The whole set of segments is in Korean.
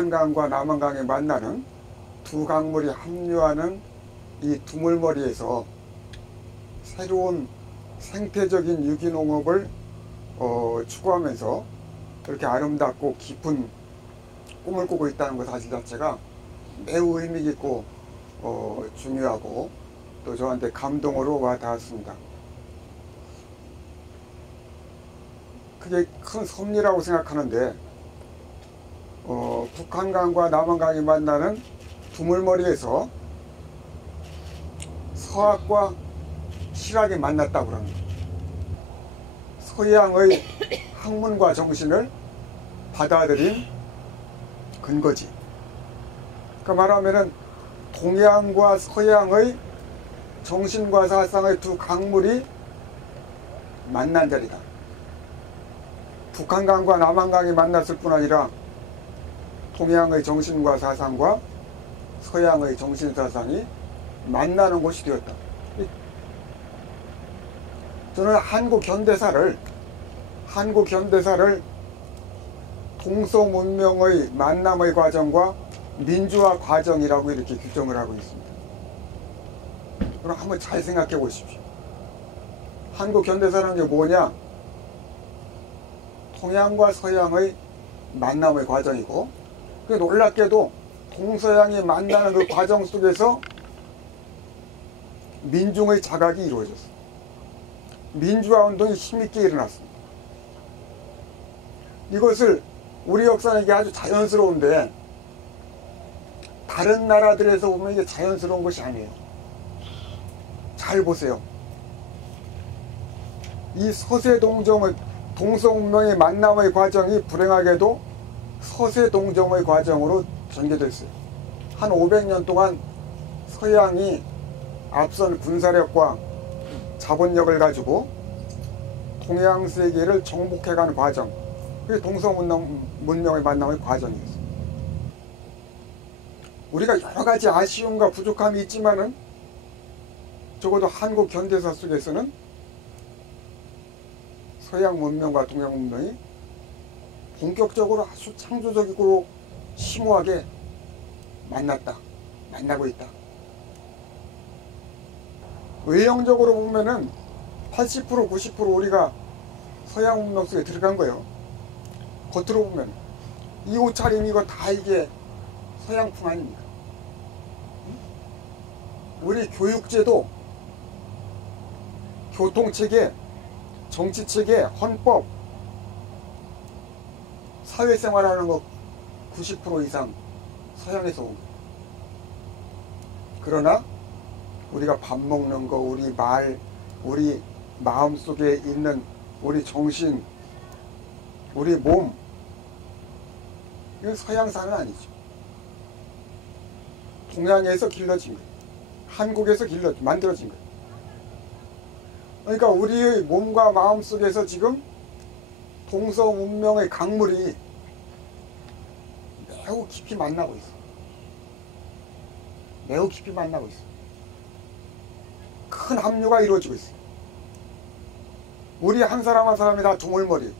북한강과 남한강에 만나는 두 강물이 합류하는 이 두물머리에서 새로운 생태적인 유기농업을 추구하면서 그렇게 아름답고 깊은 꿈을 꾸고 있다는 것 사실 자체가 매우 의미 깊고 중요하고 또 저한테 감동으로 와 닿았습니다. 그게 큰 섭리라고 생각하는데 북한강과 남한강이 만나는 두물머리에서 서학과 실학이 만났다고 합니다. 서양의 학문과 정신을 받아들인 근거지. 그 말하면은 동양과 서양의 정신과 사상의 두 강물이 만난 자리다. 북한강과 남한강이 만났을 뿐 아니라 동양의 정신과 사상과 서양의 정신사상이 만나는 곳이 되었다. 저는 한국 현대사를 동서문명의 만남의 과정과 민주화 과정이라고 이렇게 규정을 하고 있습니다. 그럼 한번 잘 생각해 보십시오. 한국 현대사라는 게 뭐냐? 동양과 서양의 만남의 과정이고, 놀랍게도 동서양이 만나는 그 과정 속에서 민중의 자각이 이루어졌어요. 민주화 운동이 힘있게 일어났습니다. 이것을 우리 역사는 이게 아주 자연스러운데 다른 나라들에서 보면 이게 자연스러운 것이 아니에요. 잘 보세요. 이 서세동정의 동서문명의 만남의 과정이 불행하게도 서세동정의 과정으로 전개됐어요. 한 500년 동안 서양이 앞선 군사력과 자본력을 가지고 동양 세계를 정복해가는 과정, 그게 동서문명의 만남의 과정이었어요. 우리가 여러 가지 아쉬움과 부족함이 있지만은 적어도 한국 현대사 속에서는 서양 문명과 동양 문명이 본격적으로 아주 창조적이고 심오하게 만나고 있다. 외형적으로 보면은 80% 90% 우리가 서양 문명 속에 들어간 거예요. 겉으로 보면 이 옷차림 이거 다 이게 서양풍 아닙니까? 우리 교육제도, 교통체계, 정치체계, 헌법, 사회생활하는 거 90% 이상 서양에서 온 거예요. 그러나 우리가 밥 먹는 거, 우리 말, 우리 마음속에 있는 우리 정신, 우리 몸, 이건 서양사는 아니죠. 동양에서 길러진 거예요. 한국에서 만들어진 거예요. 그러니까 우리의 몸과 마음 속에서 지금 동서문명의 강물이 매우 깊이 만나고 있어. 매우 깊이 만나고 있어. 큰 합류가 이루어지고 있어. 우리 한 사람 한 사람이 다 두물머리.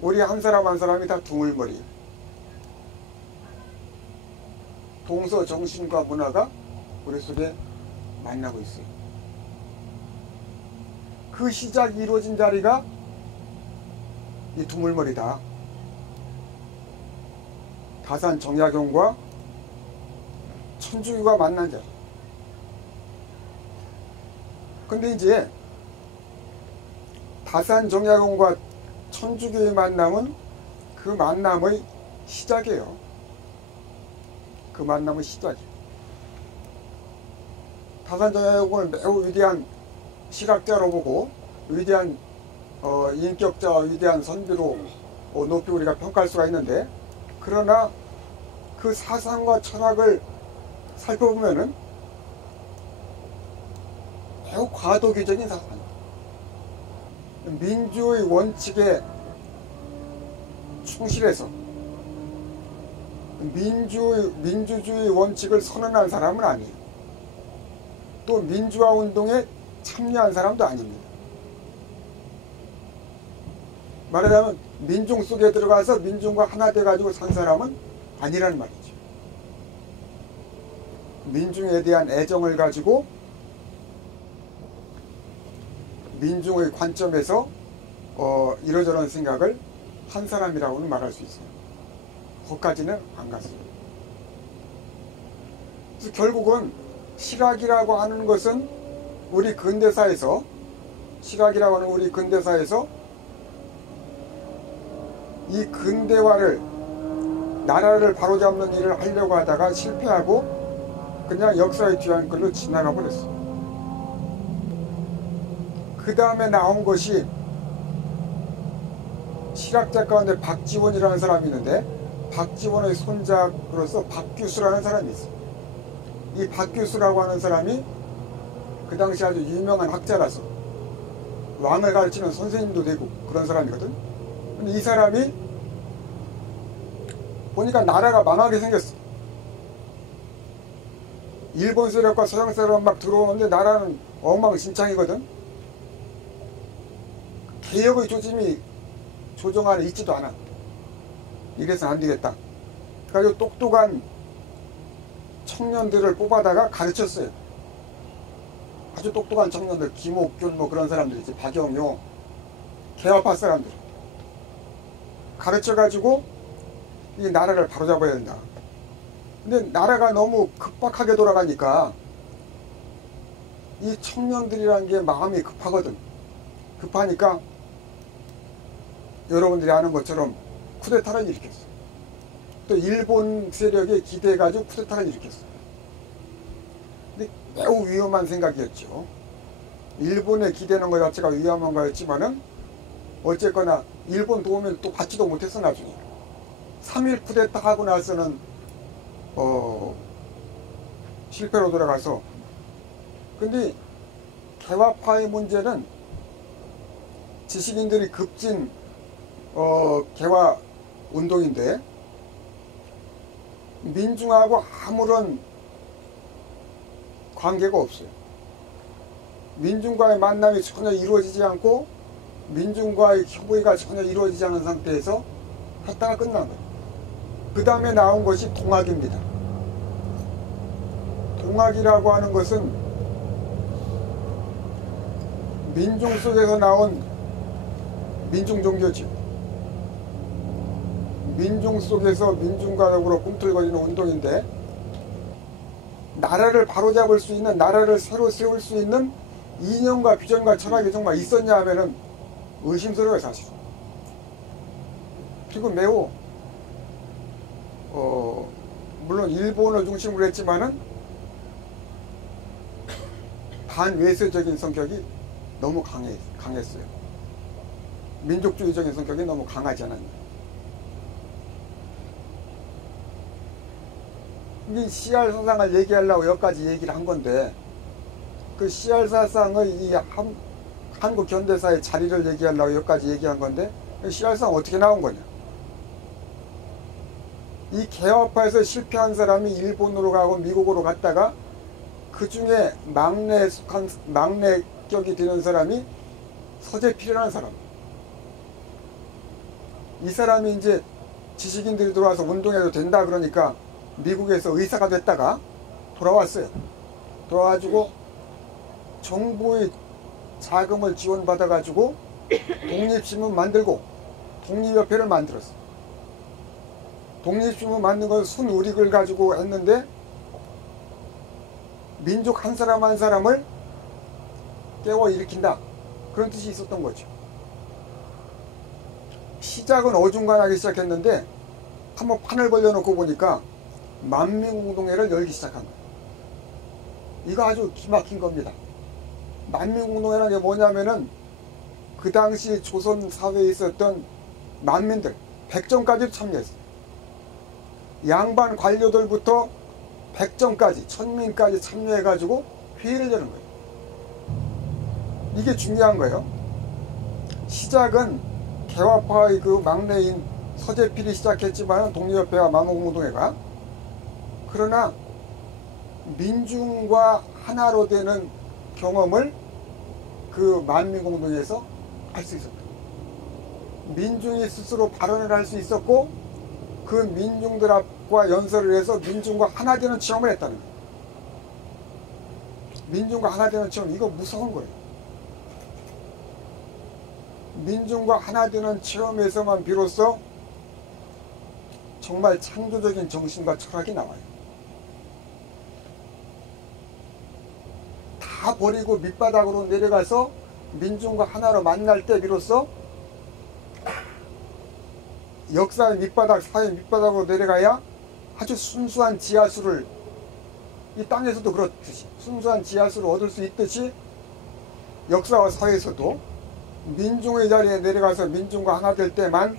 우리 한 사람 한 사람이 다 두물머리. 동서 정신과 문화가 우리 속에 만나고 있어요. 그 시작이 이루어진 자리가 이 두물머리다. 다산 정약용과 천주교가 만난 자리. 근데 이제 다산 정약용과 천주교의 만남은 그 만남의 시작이에요. 그 만남의 시작이에요. 다산 정약용을 매우 위대한 시각자로 보고 위대한 인격자와 위대한 선비로 높이 우리가 평가할 수가 있는데, 그러나 그 사상과 철학을 살펴보면은 매우 과도기적인 사상입니다. 민주의 원칙에 충실해서 민주주의 원칙을 선언한 사람은 아니에요. 또 민주화 운동에 참여한 사람도 아닙니다. 말하자면 민중 속에 들어가서 민중과 하나 돼가지고 산 사람은 아니라는 말이죠. 민중에 대한 애정을 가지고 민중의 관점에서 이러저런 생각을 한 사람이라고는 말할 수 있어요. 거기까지는 안 갔어요. 그래서 결국은 실학이라고 하는 것은 우리 근대사에서 이 근대화를 나라를 바로잡는 일을 하려고 하다가 실패하고 그냥 역사의 뒤안길로 지나가 버렸어. 그 다음에 나온 것이 실학자 가운데 박지원이라는 사람이 있는데 박지원의 손자로서 박규수라는 사람이 있어. 이 박규수라고 하는 사람이 그 당시 아주 유명한 학자라서 왕을 가르치는 선생님도 되고 그런 사람이거든. 근데 이 사람이 보니까 나라가 망하게 생겼어. 일본 세력과 서양 세력 막 들어오는데 나라는 엉망진창이거든. 개혁의 조정 안에 있지도 않아. 이래서는 안 되겠다. 그래가지고 똑똑한 청년들을 뽑아다가 가르쳤어요. 아주 똑똑한 청년들, 김옥균 뭐 그런 사람들이지, 박영효, 개화파 사람들 가르쳐가지고 이 나라를 바로잡아야 된다. 근데 나라가 너무 급박하게 돌아가니까 이 청년들이라는 게 마음이 급하거든. 급하니까 여러분들이 아는 것처럼 쿠데타를 일으켰어. 또 일본 세력에 기대해가지고 쿠데타를 일으켰어. 근데 매우 위험한 생각이었죠. 일본에 기대는 것 자체가 위험한 거였지만은 어쨌거나 일본 도움을 또 받지도 못했어. 나중에 3.1 쿠데타 하고 나서는 실패로 돌아가서. 근데 개화파의 문제는 지식인들이 급진 개화 운동인데 민중하고 아무런 관계가 없어요. 민중과의 만남이 전혀 이루어지지 않고 민중과의 협의가 전혀 이루어지지 않은 상태에서 했다가 끝난 거예요. 그 다음에 나온 것이 동학입니다. 동학이라고 하는 것은 민중 속에서 나온 민중 종교죠. 민중 속에서 민중과 더불어 꿈틀거리는 운동인데 나라를 바로잡을 수 있는, 나라를 새로 세울 수 있는 이념과 비전과 철학이 정말 있었냐 하면은 의심스러워요, 사실. 그리고 매우 물론 일본을 중심으로 했지만은 반외세적인 성격이 너무 강했어요. 민족주의적인 성격이 너무 강하지 않았나. 이 CR 사상을 얘기하려고 여기까지 얘기를 한 건데 그 CR 사상의 이 한국 현대사의 자리를 얘기하려고 여기까지 얘기한 건데 CR 사상 어떻게 나온 거냐. 이 개화파에서 실패한 사람이 일본으로 가고 미국으로 갔다가 그 중에 막내격이 되는 사람이 서재필이라는 사람. 이 사람이 이제 지식인들이 들어와서 운동해도 된다 그러니까 미국에서 의사가 됐다가 돌아왔어요. 돌아와가지고 정부의 자금을 지원받아가지고 독립신문 만들고 독립협회를 만들었어요. 독립신문 만든 건 순우익을 가지고 했는데 민족 한 사람 한 사람을 깨워 일으킨다. 그런 뜻이 있었던 거죠. 시작은 어중간하게 시작했는데 한번 판을 벌려놓고 보니까 만민운동회를 열기 시작한 거예요. 이거 아주 기막힌 겁니다. 만민운동회라는 게 뭐냐면은 그 당시 조선 사회에 있었던 만민들, 백정까지 참여했어요. 양반 관료들부터 백정까지, 천민까지 참여해가지고 회의를 여는 거예요. 이게 중요한 거예요. 시작은 개화파의 그 막내인 서재필이 시작했지만 독립협회와 만민운동회가, 그러나 민중과 하나로 되는 경험을 그 만민공동회에서 할 수 있었다. 민중이 스스로 발언을 할 수 있었고 그 민중들과 연설을 해서 민중과 하나 되는 체험을 했다는 거예요. 민중과 하나 되는 체험, 이거 무서운 거예요. 민중과 하나 되는 체험에서만 비로소 정말 창조적인 정신과 철학이 나와요. 다 버리고 밑바닥으로 내려가서 민중과 하나로 만날 때 비로소 역사의 밑바닥, 사회의 밑바닥으로 내려가야 아주 순수한 지하수를, 이 땅에서도 그렇듯이 순수한 지하수를 얻을 수 있듯이 역사와 사회에서도 민중의 자리에 내려가서 민중과 하나 될 때만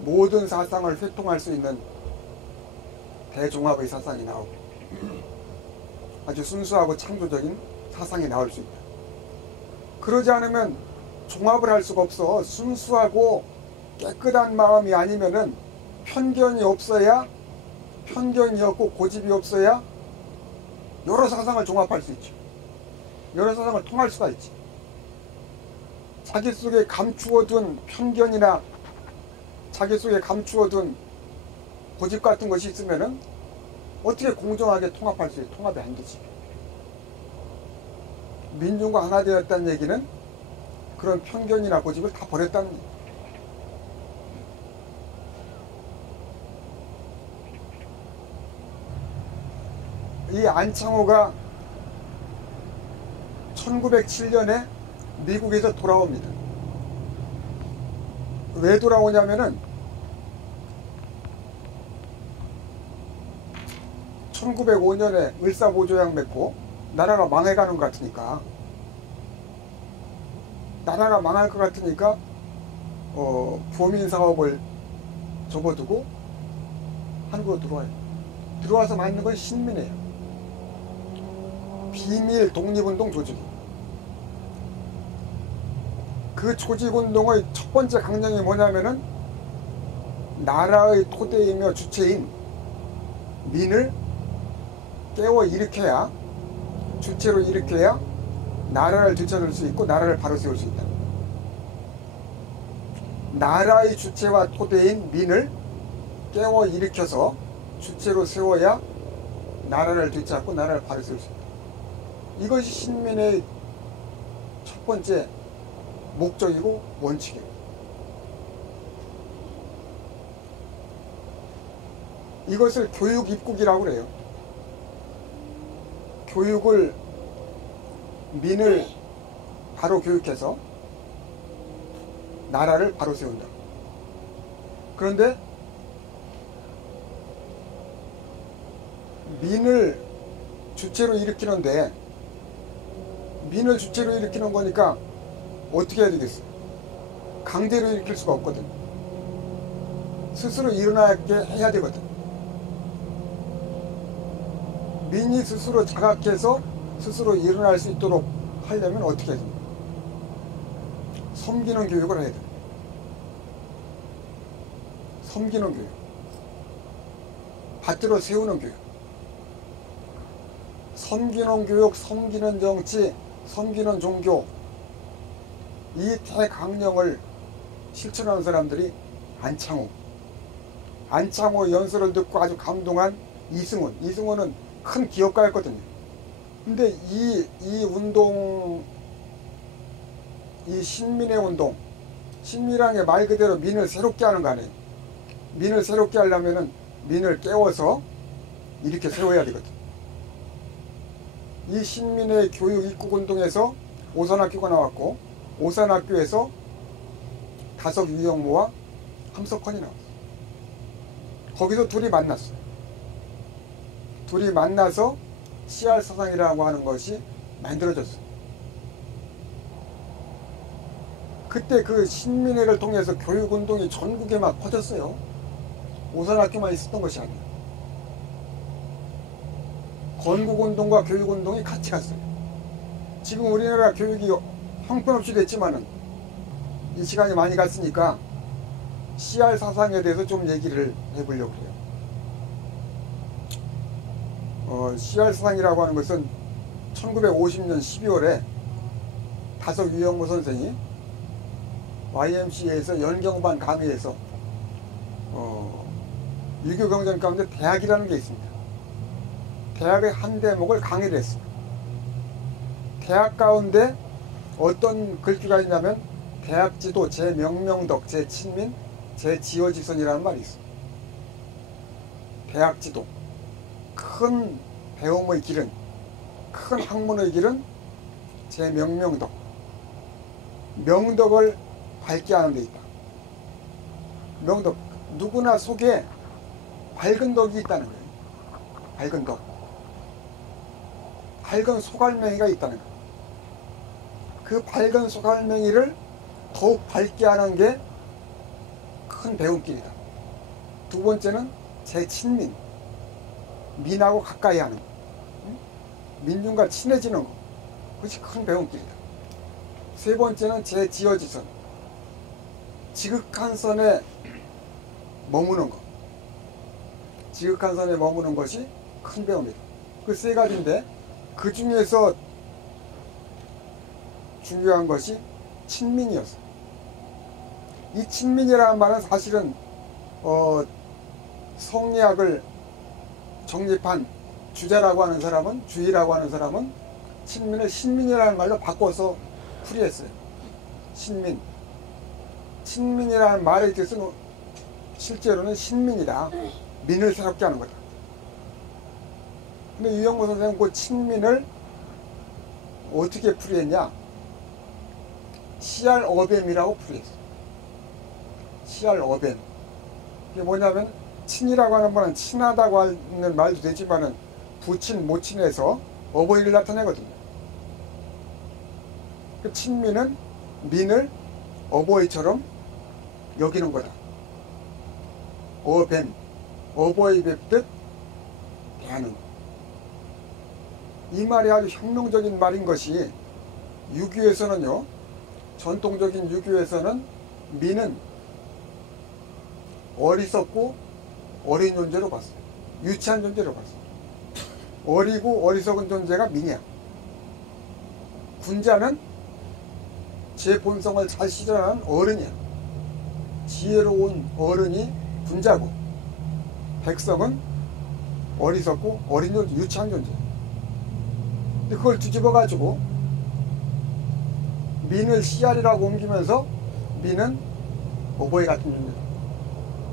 모든 사상을 회통할 수 있는 대종합의 사상이 나오고 아주 순수하고 창조적인 사상이 나올 수 있다. 그러지 않으면 종합을 할 수가 없어. 순수하고 깨끗한 마음이 아니면은 편견이 없어야, 편견이 없고 고집이 없어야 여러 사상을 종합할 수 있죠. 여러 사상을 통할 수가 있지. 자기 속에 감추어둔 편견이나 자기 속에 감추어둔 고집 같은 것이 있으면은 어떻게 공정하게 통합할 수 있어요? 통합이 안 되지. 민중과 하나 되었다는 얘기는 그런 편견이나 고집을 다 버렸다는 얘기예요. 이 안창호가 1907년에 미국에서 돌아옵니다. 왜 돌아오냐면은 1905년에 을사보조약 맺고 나라가 망해가는 것 같으니까, 나라가 망할 것 같으니까 교민사업을 접어두고 한국으로 들어와요. 들어와서 만든 건 신민회예요. 비밀 독립운동 조직이에요. 그 조직운동의 첫 번째 강령이 뭐냐면은 나라의 토대이며 주체인 민을 깨워 일으켜야, 주체로 일으켜야 나라를 되찾을 수 있고 나라를 바로 세울 수 있다. 나라의 주체와 토대인 민을 깨워 일으켜서 주체로 세워야 나라를 되찾고 나라를 바로 세울 수 있다. 이것이 신민의 첫 번째 목적이고 원칙이에요. 이것을 교육 입국이라고 그래요. 교육을, 민을 바로 교육해서 나라를 바로 세운다. 그런데 민을 주체로 일으키는데, 민을 주체로 일으키는 거니까 어떻게 해야 되겠어? 강제로 일으킬 수가 없거든. 스스로 일어나게 해야 되거든. 민이 스스로 자각해서 스스로 일어날 수 있도록 하려면 어떻게 해야 됩니까? 섬기는 교육을 해야 돼. 섬기는 교육. 받들어 세우는 교육. 섬기는 교육, 섬기는 정치, 섬기는 종교, 이 대강령을 실천하는 사람들이 안창호 연설을 듣고 아주 감동한 이승훈은 큰 기업가였거든요. 근데 이 운동, 이 신민의 운동, 신민이라는 게 말 그대로 민을 새롭게 하는 거 아니에요. 민을 새롭게 하려면은 민을 깨워서 이렇게 세워야 되거든. 이 신민의 교육 입국 운동에서 오산학교가 나왔고, 오산학교에서 다석 유영모와 함석헌이 나왔어요. 거기서 둘이 만났어요. 둘이 만나서 CR 사상이라고 하는 것이 만들어졌어요. 그때 그 신민회를 통해서 교육운동이 전국에 막 퍼졌어요. 오산학교만 있었던 것이 아니에요. 건국운동과 교육운동이 같이 갔어요. 지금 우리나라 교육이 형편없이 됐지만은 이 시간이 많이 갔으니까 CR 사상에 대해서 좀 얘기를 해보려고 해요. CR 사상이라고 하는 것은 1950년 12월에 다석 유영무 선생이 YMCA에서 연경반 강의에서 유교 경전 가운데 대학이라는 게 있습니다. 대학의 한 대목을 강의를 했습니다. 대학 가운데 어떤 글귀가 있냐면 대학지도 제명명덕 제친민 제지어지선이라는 말이 있습니다. 대학지도, 큰 배움의 길은, 큰 학문의 길은 제명명덕, 명덕을 밝게 하는 데 있다. 명덕, 누구나 속에 밝은 덕이 있다는 거예요. 밝은 덕, 밝은 소갈맹이가 있다는 거예요. 그 밝은 소갈맹이를 더욱 밝게 하는 게 큰 배움길이다. 두 번째는 제친민, 민하고 가까이 하는 거, 민중과 친해지는 거, 그것이 큰 배움길이다. 세 번째는 제지어지선, 지극한 선에 머무는 것, 지극한 선에 머무는 것이 큰 배움이다. 그 세 가지인데 그 중에서 중요한 것이 친민이었어요. 이 친민이라는 말은 사실은 성리학을 정립한 주자라고 하는 사람은, 주의라고 하는 사람은 친민을 신민이라는 말로 바꿔서 풀이했어요. 신민. 친민이라는 말의 뜻은 실제로는 신민이다. 민을 새롭게 하는 거다. 근데 유영무 선생은 그 친민을 어떻게 풀이했냐? 시알어뱀이라고 풀이했어요. 시알어뱀. 이게 뭐냐면 친이라고 하는 말은 친하다고 하는 말도 되지만은 부친, 모친에서 어버이를 나타내거든요. 그 친민은 민을 어버이처럼 여기는 거다. 어뱀, 어버이 뵙듯 대하는 것. 이 말이 아주 혁명적인 말인 것이 유교에서는요, 전통적인 유교에서는 민은 어리석고 어린 존재로 봤어요. 유치한 존재로 봤어요. 어리고 어리석은 존재가 민이야. 군자는 제 본성을 잘 실현하는 어른이야. 지혜로운 어른이 군자고, 백성은 어리석고 어린 존재, 유치한 존재. 근데 그걸 뒤집어 가지고 민을 씨알이라고 옮기면서 민은 어버이 같은 존재다.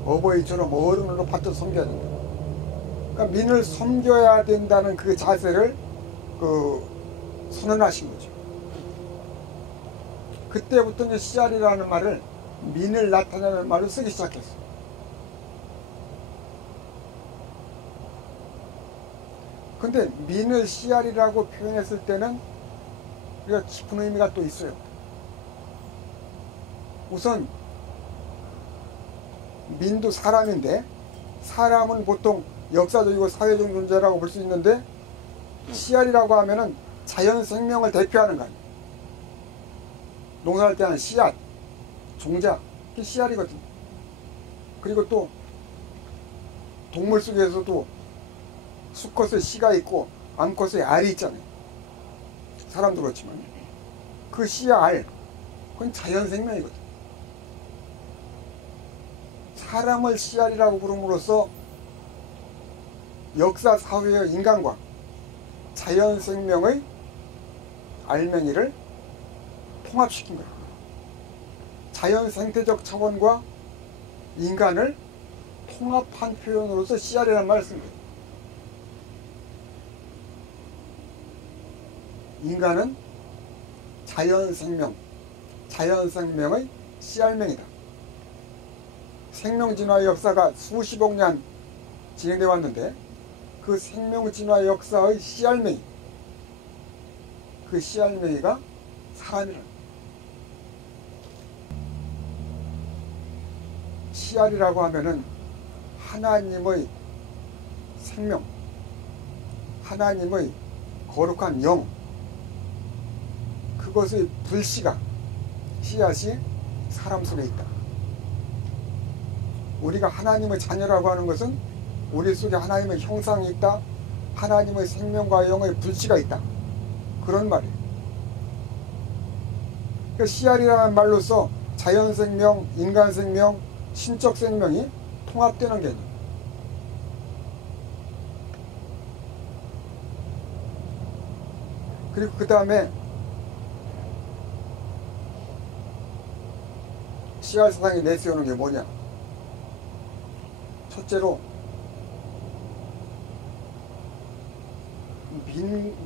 어버이처럼 어른으로 받쳐 섬겨야 된다. 그러니까 민을 섬겨야 된다는 그 자세를 선언하신 거죠. 그때부터 이제 씨알이라는 말을 민을 나타내는 말로 쓰기 시작했어요. 근데 민을 씨알이라고 표현했을 때는 우리가 깊은 의미가 또 있어요. 우선 민도 사람인데, 사람은 보통 역사적이고 사회적 존재라고 볼 수 있는데, 씨알이라고 하면은 자연 생명을 대표하는 거 아니에요. 농사할 때 하는 씨앗, 종자, 그게 씨알이거든요. 그리고 또 동물 속에서도 수컷에 씨가 있고 암컷에 알이 있잖아요. 사람도 그렇지만 그 씨알, 그건 자연 생명이거든요. 사람을 씨알이라고 부름으로써 역사 사회의 인간과 자연 생명의 알맹이를 통합시킨 거예요. 자연 생태적 차원과 인간을 통합한 표현으로서 씨알이라는 말을 쓴 거예요. 인간은 자연 생명, 자연 생명의 씨알맹이다. 생명 진화의 역사가 수십억 년 진행되어 왔는데, 그 생명 진화 역사의 씨알맹이, 그 씨알맹이가 사람이라는 거예요. 씨알이라고 하면은 하나님의 생명, 하나님의 거룩한 영, 그것의 불씨가, 씨앗이 사람 속에 있다. 우리가 하나님의 자녀라고 하는 것은 우리 속에 하나님의 형상이 있다, 하나님의 생명과 영의 불씨가 있다. 그런 말이에요. 그러니까 씨알이라는 말로써 자연생명, 인간생명, 신적생명이 통합되는 개념. 그리고 그 다음에 씨알 사상이 내세우는 게 뭐냐. 첫째로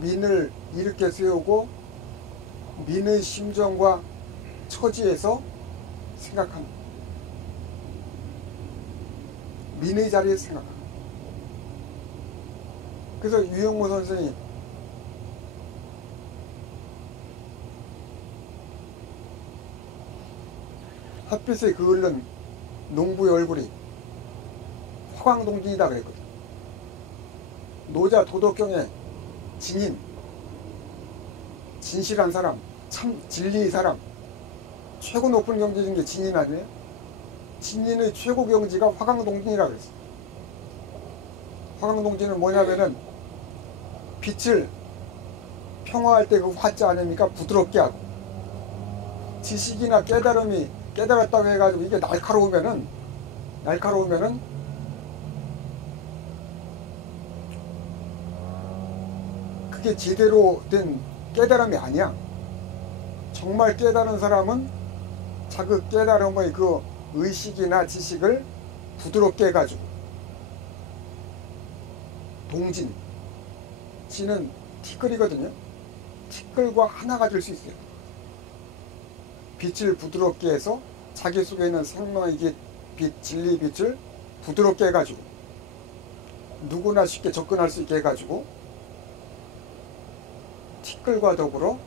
민을 이렇게 세우고 민의 심정과 처지에서 생각합니다. 민의 자리에서 생각합니다. 그래서 유영모 선생이 햇빛에 그을른 농부의 얼굴이 화광동진이다 그랬거든. 노자 도덕경의 진인, 진실한 사람, 참 진리의 사람, 최고 높은 경지인 게 진인 아니에요? 진인의 최고 경지가 화광동진이라 그랬어. 화광동진은 뭐냐면은 빛을 평화할 때 그 화자 아닙니까? 부드럽게 하고, 지식이나 깨달음이 깨달았다고 해가지고 이게 날카로우면은 그게 제대로 된 깨달음이 아니야. 정말 깨달은 사람은 자기 깨달음의 그 의식이나 지식을 부드럽게 해가지고, 동진, 진은 티끌이거든요. 티끌과 하나가 될 수 있어요. 빛을 부드럽게 해서 자기 속에 있는 생명의 빛, 진리 빛을 부드럽게 해가지고 누구나 쉽게 접근할 수 있게 해가지고 티끌과 더불어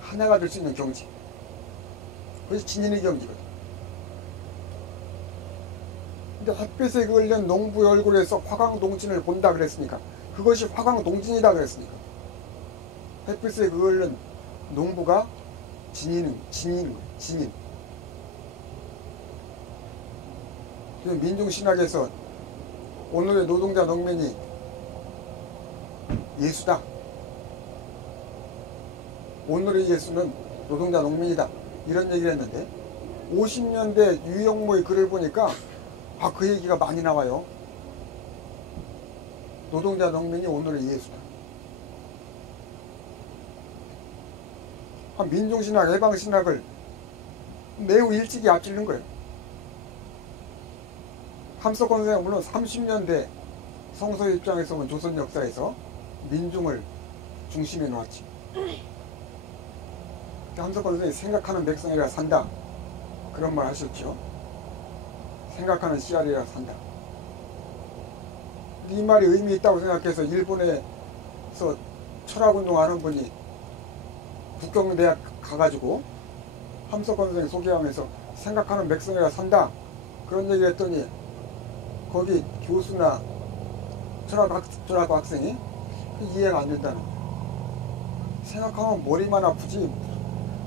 하나가 될 수 있는 경지. 그것이 진인의 경지거든. 근데 햇빛에 그을린 농부의 얼굴에서 화광동진을 본다 그랬으니까, 그것이 화광동진이다 그랬으니까, 햇빛에 그을린 농부가 진인. 민중신학에서 오늘의 노동자 농민이 예수다. 오늘의 예수는 노동자 농민이다. 이런 얘기를 했는데 50년대 유영모의 글을 보니까 그 얘기가 많이 나와요. 노동자 농민이 오늘의 예수다. 민중신학, 해방신학을 매우 일찍이 앞지른 거예요. 함석헌 선생은 물론 30년대 성서 입장에서 보면 조선 역사에서 민중을 중심에 놓았지. 함석헌 선생이 생각하는 백성이라 산다, 그런 말 하셨죠. 생각하는 씨알이라 산다. 이 말이 의미 있다고 생각해서 일본에서 철학운동하는 분이 국경대학 가가지고 함석헌 선생 소개하면서 생각하는 백성이라 산다, 그런 얘기 했더니 거기 교수나 철학 학생이 이해가 안 된다는 거야. 생각하면 머리만 아프지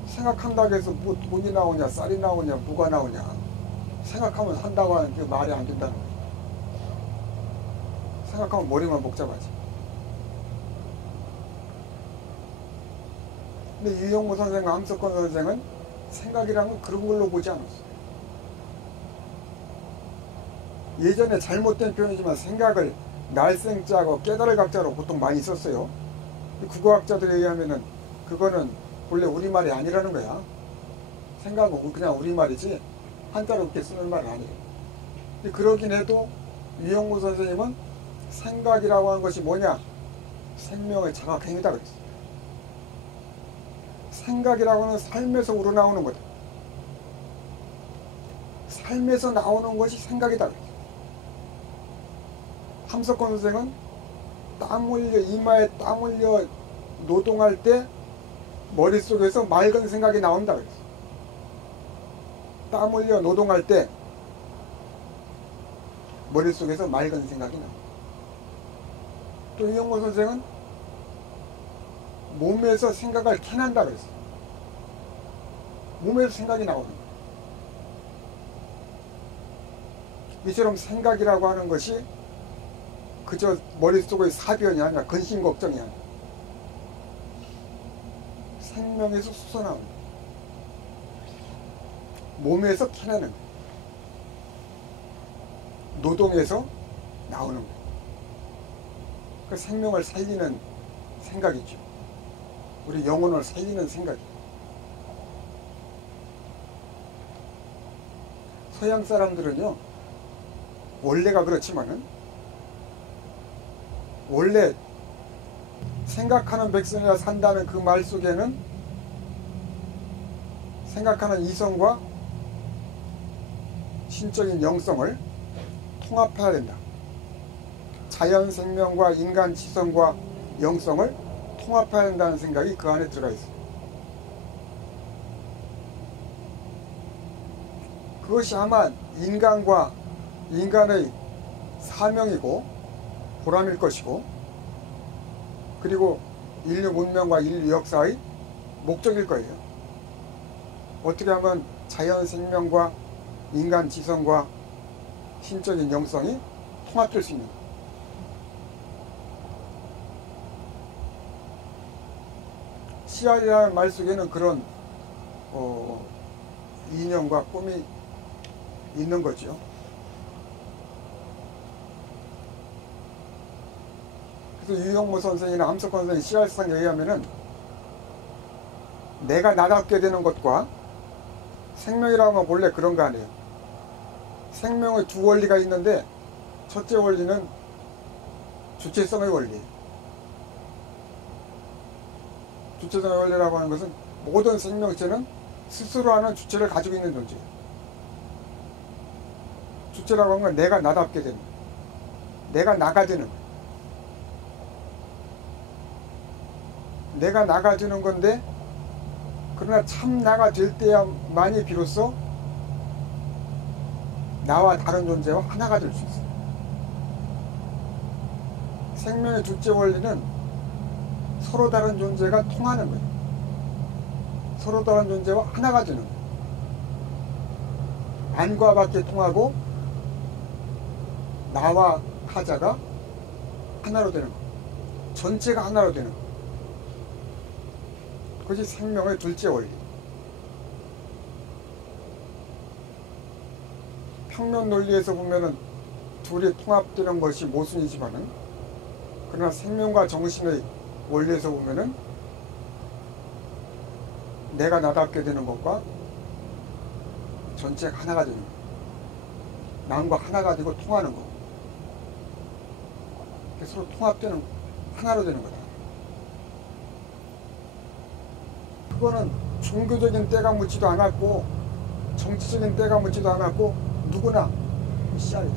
생각한다고 해서 뭐 돈이 나오냐, 쌀이 나오냐, 뭐가 나오냐, 생각하면 산다고 하는 게 말이 안 된다는 거야. 생각하면 머리만 복잡하지. 근데 유영모 선생과 함석헌 선생은 생각이라는 건 그런 걸로 보지 않았어. 예전에 잘못된 표현이지만 생각을 날생자고 깨달을 각자로 보통 많이 썼어요. 국어학자들에 의하면은 그거는 본래 우리말이 아니라는 거야. 생각은 그냥 우리말이지 한자로 그렇게 쓰는 말은 아니래. 그러긴 해도 유영모 선생님은 생각이라고 하는 것이 뭐냐? 생명의 자각행위다 그랬어. 생각이라고 하는 삶에서 우러나오는 거다. 삶에서 나오는 것이 생각이다 그랬어. 함석헌 선생은 땀 흘려, 이마에 땀 흘려 노동할 때 머릿속에서 맑은 생각이 나온다 그랬어. 땀 흘려 노동할 때 머릿속에서 맑은 생각이 나온다. 또 유영모 선생은 몸에서 생각을 캐낸다 그랬어. 몸에서 생각이 나오는 거야. 이처럼 생각이라고 하는 것이 그저 머릿속의 사변이 아니라 근심 걱정이 아니라 생명에서 솟아나오는 거예요. 몸에서 캐내는 거예요. 노동에서 나오는 거예요. 그 생명을 살리는 생각이죠. 우리 영혼을 살리는 생각이에요. 서양 사람들은요, 원래가 그렇지만은, 원래 생각하는 백성이라 산다는 그 말 속에는 생각하는 이성과 신적인 영성을 통합해야 된다. 자연 생명과 인간 지성과 영성을 통합해야 된다는 생각이 그 안에 들어가 있어요. 그것이 아마 인간의 사명이고 보람일 것이고, 그리고 인류 문명과 인류 역사의 목적일 거예요. 어떻게 하면 자연 생명과 인간 지성과 신적인 영성이 통합될 수 있는가. 씨알이라는 말 속에는 그런 이념과 꿈이 있는 거죠. 그래서 유영모 선생이나 함석헌 선생의 씨알상에 의하면은 내가 나답게 되는 것과 생명이라고 하면 원래 그런 거 아니에요. 생명의 두 원리가 있는데 첫째 원리는 주체성의 원리. 주체성의 원리라고 하는 것은 모든 생명체는 스스로 하는 주체를 가지고 있는 존재예요. 주체라고 하는 건 내가 나답게 되는 거예요. 내가 나가 되는 거예요. 내가 나가 되는 건데, 그러나 참 나가 될 때야만이 비로소 나와 다른 존재와 하나가 될 수 있어요. 생명의 둘째 원리는 서로 다른 존재가 통하는 거예요. 서로 다른 존재와 하나가 되는 거예요. 안과 밖에 통하고 나와 타자가 하나로 되는 거예요. 전체가 하나로 되는 거예요. 그것이 생명의 둘째 원리. 평면 논리에서 보면은 둘이 통합되는 것이 모순이지만은, 그러나 생명과 정신의 원리에서 보면은 내가 나답게 되는 것과 전체가 하나가 되는 거예요. 남과 하나가 되고 통하는 거. 서로 통합되는, 하나로 되는 거다. 그거는 종교적인 때가 묻지도 않았고 정치적인 때가 묻지도 않았고 누구나 씨알이다.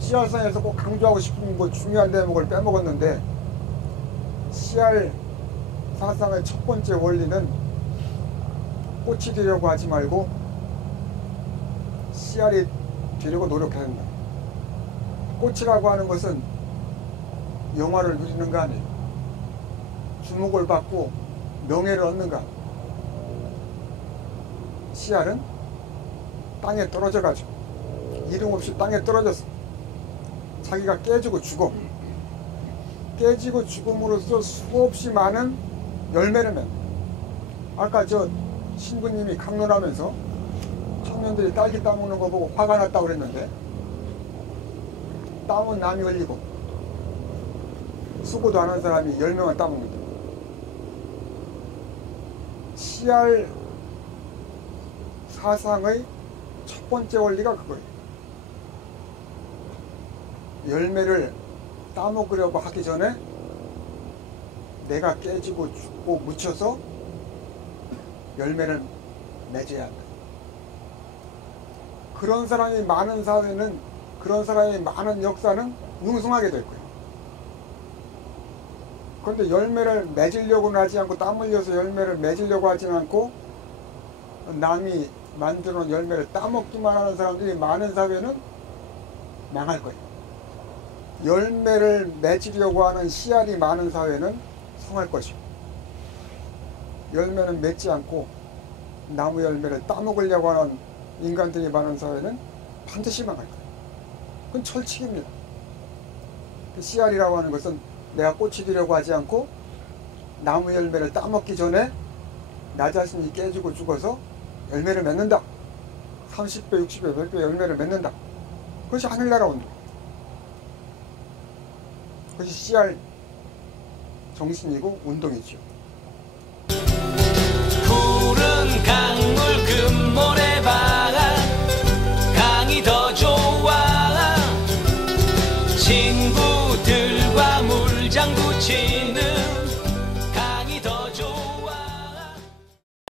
씨알상에서 꼭 강조하고 싶은 뭐 중요한 대목을 빼먹었는데, 씨알 사상의 첫 번째 원리는 꽃이 되려고 하지 말고 씨알이 되려고 노력해야 된다. 꽃이라고 하는 것은 영화를 누리는 거 아니에요. 주목을 받고 명예를 얻는가. 씨알은 땅에 떨어져가지고 이름 없이 땅에 떨어졌어. 자기가 깨지고 죽어. 깨지고 죽음으로써 수없이 많은 열매를 맺는. 아까 저 신부님이 강론하면서 청년들이 딸기 따먹는 거 보고 화가 났다고 그랬는데, 땀은 남이 흘리고 수고도 안 한 사람이 열매만 따먹는다. 씨알 사상의 첫 번째 원리가 그거예요. 열매를 따먹으려고 하기 전에 내가 깨지고 죽고 묻혀서 열매를 맺어야 한다. 그런 사람이 많은 사회는, 그런 사람이 많은 역사는 융성하게 될 거예요. 그런데 열매를 맺으려고는 하지 않고, 땀 흘려서 열매를 맺으려고 하지 않고 남이 만들어 놓은 열매를 따먹기만 하는 사람들이 많은 사회는 망할 거예요. 열매를 맺으려고 하는 씨알이 많은 사회는 성할 것이고, 열매는 맺지 않고 나무 열매를 따먹으려고 하는 인간들이 많은 사회는 반드시 망할 거예요. 그건 철칙입니다. 씨알이라고 하는 것은 내가 꽃이 되려고 하지 않고 나무 열매를 따먹기 전에 나 자신이 깨지고 죽어서 열매를 맺는다. 30배, 60배, 100배 열매를 맺는다. 그것이 하늘나라 운동. 그것이 CR 정신이고 운동이죠.